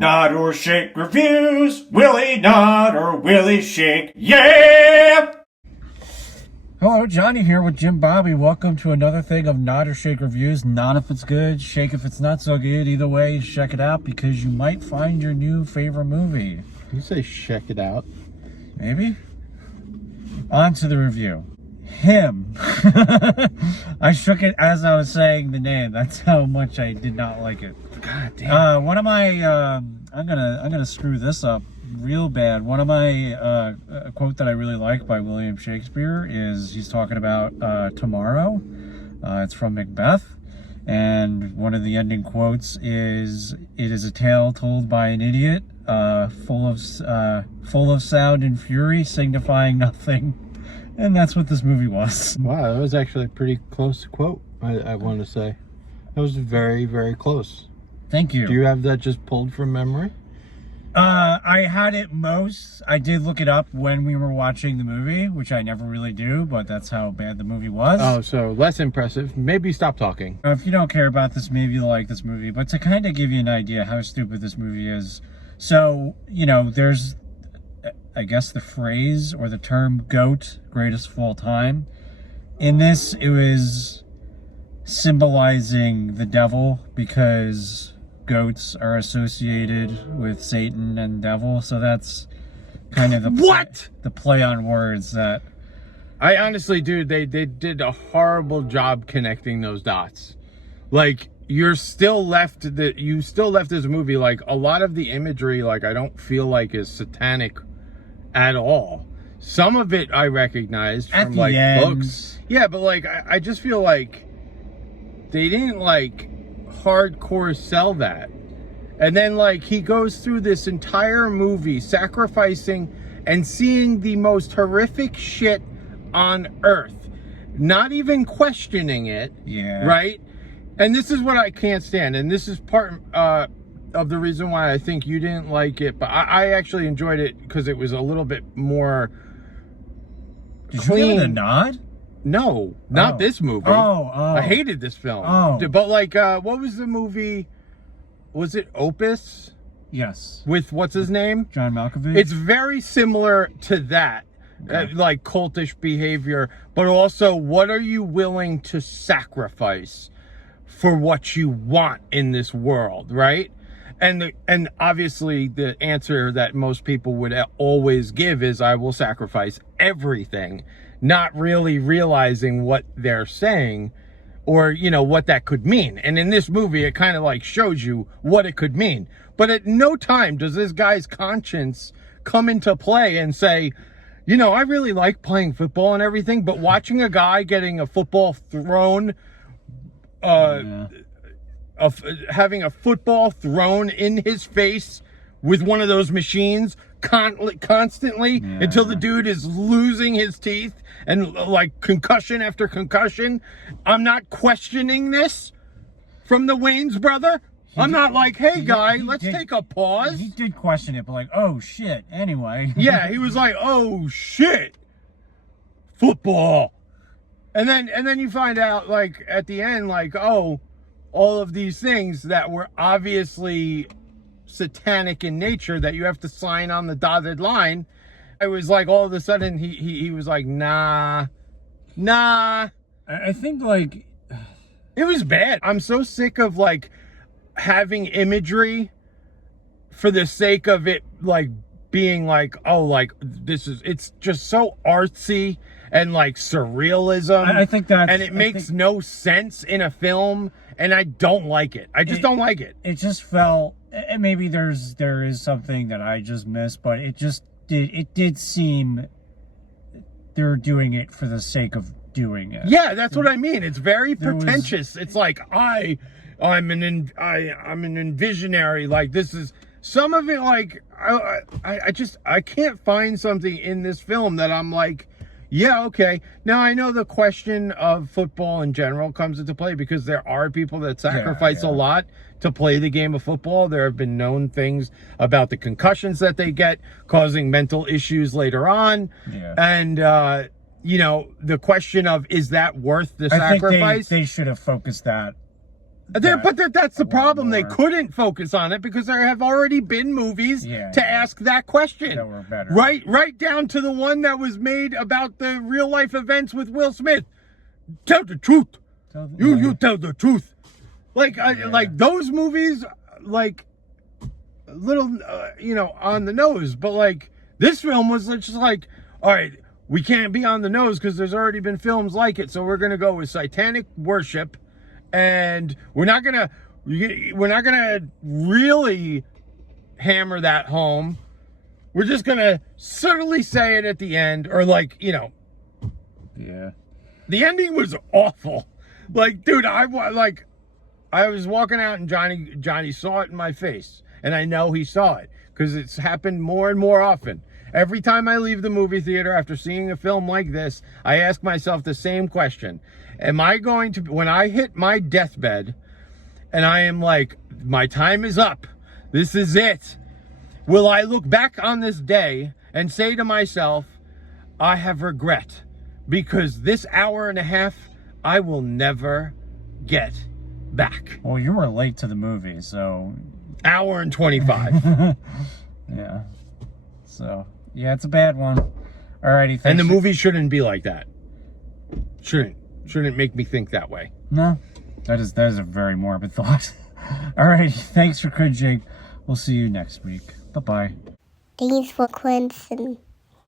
Nod or Shake reviews. Willie nod or Willie shake. Yeah! Hello, Johnny here with Jim Bobby. Welcome to another thing of Nod or Shake reviews. Nod if it's good, shake if it's not so good. Either way, check it out because you might find your new favorite movie. You say check it out. Maybe? On to the review. Him. I shook it as I was saying the name. That's how much I did not like it. God damn. One of my, I'm gonna screw this up real bad. One of my, a quote that I really like by William Shakespeare is he's talking about tomorrow. It's from Macbeth, and one of the ending quotes is, "It is a tale told by an idiot, full of sound and fury, signifying nothing." And that's what this movie was. Wow, that was actually a pretty close quote, I want to say. That was very, very close. Thank you. Do you have that just pulled from memory? I had it I did look it up when we were watching the movie, which I never really do, but that's how bad the movie was. Oh, so less impressive. Maybe stop talking. If you don't care about this, maybe you'll like this movie, but to kind of give you an idea how stupid this movie is. So, you know, there's, I guess, the phrase or the term GOAT, greatest of all time. In this, it was symbolizing the devil because goats are associated with Satan and devil, so that's kind of the play on words that I honestly, dude, they did a horrible job connecting those dots. Like, you still left this movie, like, a lot of the imagery, like, I don't feel like is satanic at all. Some of it I recognized from like books. Yeah, but like I just feel like they didn't like hardcore sell that. And then like he goes through this entire movie sacrificing and seeing the most horrific shit on earth, not even questioning it. Yeah. Right? And this is what I can't stand, and this is part of the reason why I think you didn't like it, but I actually enjoyed it because it was a little bit more Did clean. you give it a nod? No, not this movie. Oh. I hated this film. Oh. But like, what was the movie? Was it Opus? Yes. With what's his name? John Malkovich? It's very similar to that. Okay. Like cultish behavior, but also what are you willing to sacrifice for what you want in this world, right? And obviously the answer that most people would always give is I will sacrifice everything, not really realizing what they're saying or, you know, what that could mean. And in this movie, it kind of like shows you what it could mean. But at no time does this guy's conscience come into play and say, you know, I really like playing football and everything, but watching a guy getting a football thrown, having a football thrown in his face with one of those machines constantly until the dude is losing his teeth and like concussion after concussion. I'm not questioning this from the Wayans brother. I'm not like, hey guy, let's take a pause. He did question it, but like, oh shit, anyway. Yeah, he was like, oh shit, football. And then you find out like at the end, like, oh, all of these things that were obviously satanic in nature that you have to sign on the dotted line. It was like all of a sudden he was like, nah. I think like It was bad. I'm so sick of like having imagery for the sake of it, like being like, oh, like it's just so artsy and like surrealism. I think that, and it makes no sense in a film, and I don't like it. I just don't like it. It just felt, and maybe there is something that I just missed, but it did seem they're doing it for the sake of doing it. Yeah, that's what I mean. It's very pretentious. It's like I'm an visionary. Like this is some of it. Like I can't find something in this film that I'm like, yeah, okay. Now I know the question of football in general comes into play because there are people that sacrifice a lot to play the game of football. There have been known things about the concussions that they get causing mental issues later on. Yeah. And you know, the question of is that worth the sacrifice? I think they should have focused that That's the problem. They more. couldn't focus on it because there have already been movies to ask that question. That were better. Right down to the one that was made about the real life events with Will Smith. Tell the truth. You tell the truth. Like those movies, like a little, on the nose. But like this film was just like, all right, we can't be on the nose because there's already been films like it. So we're gonna go with satanic worship, and we're not gonna really hammer that home. We're just gonna subtly say it at the end, or Yeah. The ending was awful. Like, dude, I was walking out and Johnny saw it in my face, and I know he saw it because it's happened more and more often. Every time I leave the movie theater after seeing a film like this, I ask myself the same question. Am I going to, when I hit my deathbed and I am like, my time is up, this is it, will I look back on this day and say to myself, I have regret, because this hour and a half I will never get back. Well, you were late to the movie, so... Hour and 25. Yeah. So, yeah, it's a bad one. Alrighty, thanks. And the movie shouldn't be like that. Shouldn't make me think that way. No, that is a very morbid thought. Alrighty, thanks for cringing. We'll see you next week. Bye-bye. Thanks for Quincy.